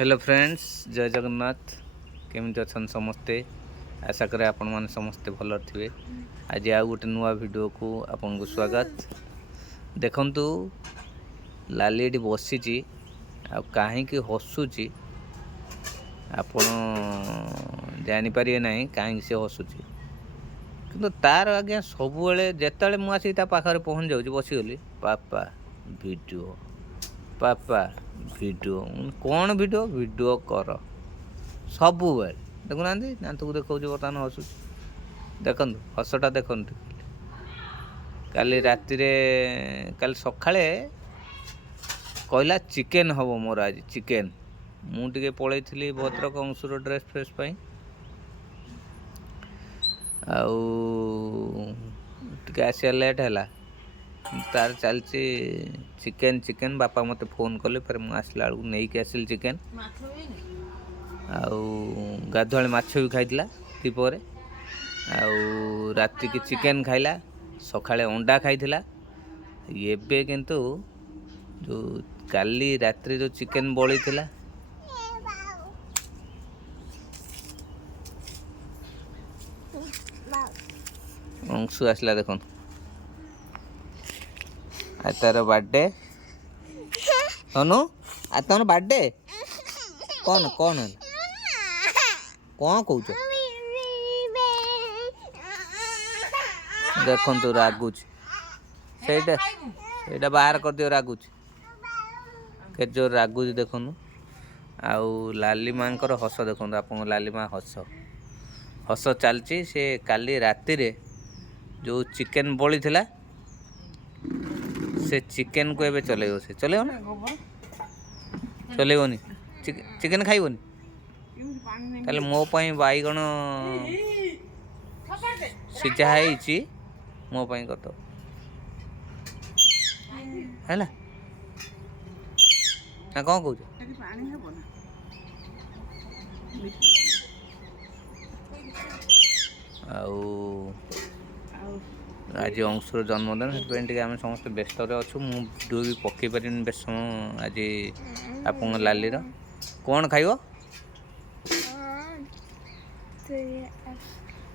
Hello friends, जय जगन्नाथ। केमती अच्छा समस्ते? आशा करे आपण मैंने समस्ते भल थे। आज आ गोटे नुआ वीडियो को आपन को स्वागत। देखंतु लाली एटी बसी आ कहीं हसुची आपण जानीपारे ना कहीं से हसुची, किंतु तार आज्ञा सब जिते मुझे पाखे पहुँच जाऊँ बसीगली पापा वीडियो पापा वीडियो कौन वीडियो वीडियो कर सब देखुना दांत को देखा बर्तमान हसु। देखु हसटा देखु काली राति काली सकाळे कहला चिकेन हम मोर आज चिकेन। मुझे पलई थी भद्रक अंशुर ड्रेस फ्रेस आके आसिया लेट है तार चलती चिकेन चिकेन। बापा मते फोन कले फिर मुझे आसला बेलू नहीं कि आसिल चिकेन गाधुआ माछ भी खाइला दीपर राति की चिकेन खाइला सकाळे अंडा खाइला। एबे किंतु जो काली रात्रि जो चिकेन बड़ी थिला अंशु आसला देखो आज तार बर्थडे अनु आज तुम बर्थडे कौन कौन है कौन कौच देखु रागुच से बाहर कर दियो रागुच के जो रागुच देखु आउ लाली माँ हस देखो आप लाली माँ हस हस चलची से काली राति रे जो चिकेन बड़ी थिला से चिकेन को एबे चलेइबो से चलेइबो ना चलेइबोनी चिकेन खाइबोनी ताले मो पई बाईगण सिझा ହେଇଛି मो पई कत हैला ना कौन कहू आज अंशुर जन्मदिन से आम समस्त व्यस्त अच्छु। मु वीडियो भी पकई पारि बेस समय आज आप लाली कौन खाइब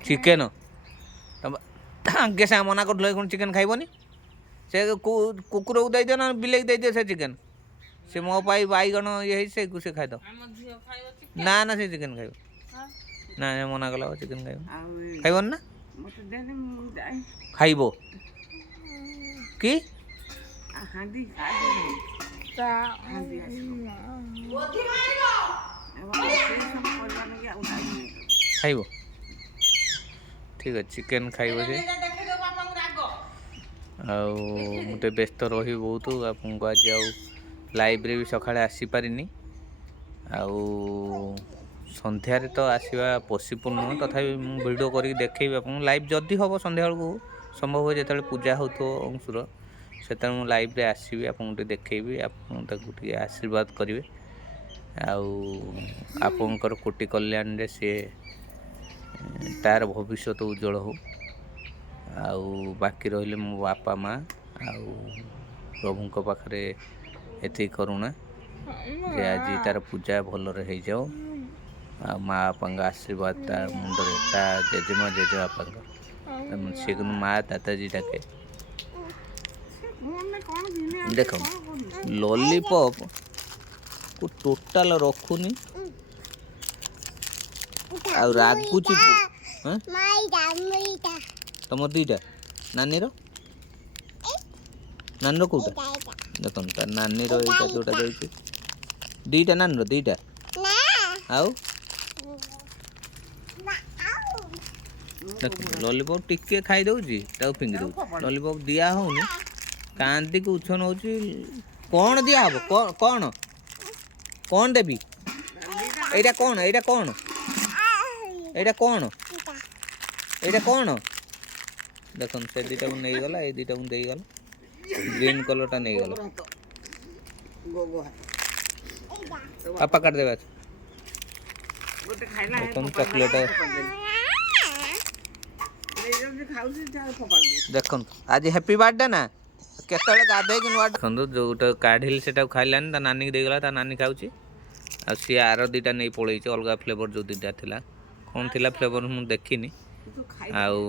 चिकेन आगे से मना कर चिकेन खाइबनी से कुकुर को दे ना बिले दे दियो से चिकेन से मो पाई बैगण ये से खाइद ना ना से चिकेन खाइब ना मना कला चिकेन खाइब खाइबन ना खाइब कि खाइब ठीक है चिकेन खाइब से मुझे व्यस्त रही बहुत आपको आज लाइव रे भी सकाळे आसी पारिनी संध्यारे तो आसवा पॉसिबल नुह तथापि वीडियो करके देखी आपको लाइव जदि हम संध्या बेलू संभव हुए जो पूजा हो अंशुर से लाइव रे आसबि आपको देखी आपको आशीर्वाद करेंगे आपंकर कोटि कल्याण रे सी तार भविष्य उज्जवल हो बाकी रहिले मो बापा माँ प्रभु पाखे एति करुणा जे आज तार पूजा भलरे हो जाओ माँ बापा आशीर्वाद तार मुंडे ता जेजेमा जेजेबापा से माँ दादाजी डाके देख लॉलीपॉप को टोटाल रखुनी आ रागुची तुम दीटा नानी नानी कौटा देख तार नानी रहा जोटा जाइए दीटा नानी दीटा आउ देख लॉलीपॉप टिके खाई दौची फिंगी दौची लॉलीपॉप दिया होनी कांदी को उछन हो कौन दिया हम कौन कौन देवी एटा कौन एटा कौन एटा कौन एटा कौन देख से दीटा को नहीं गला ए दीटा को दे गला ग्रीन कलर टा नहीं गला पापा काट देबा तुम चॉकलेट देख आज हैप्पी बर्थडे ना केतले गाधे कि नुआ देखो जो काढ़िल से खाइलानी ता नानी की देगला ता नानी खाऊची ଆଉ ସିଏ ଆର ଦୁଇଟା ନେଇ ପଳେଇଛି ଅଲଗା ଫ୍ଲେଭର ଯେଉଁ ଦୁଇଟା ଥିଲା କ'ଣ ଥିଲା ଫ୍ଲେଭର ମୁଁ ଦେଖିନି। ଆଉ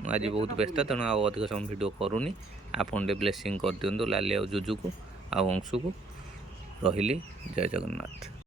ମୁଁ ଆଜି ବହୁତ ବ୍ୟସ୍ତ ତେଣୁ ଆଉ ଅଧିକ ସମୟ ଭିଡ଼ିଓ କରୁନି। ଆପଣ ଟିକେ ବ୍ଲେସିଂ କରିଦିଅନ୍ତୁ ଲାଲି ଆଉ ଜୁଜୁକୁ ଆଉ ଅଂଶୁକୁ। ରହିଲି, ଜୟ ଜଗନ୍ନାଥ।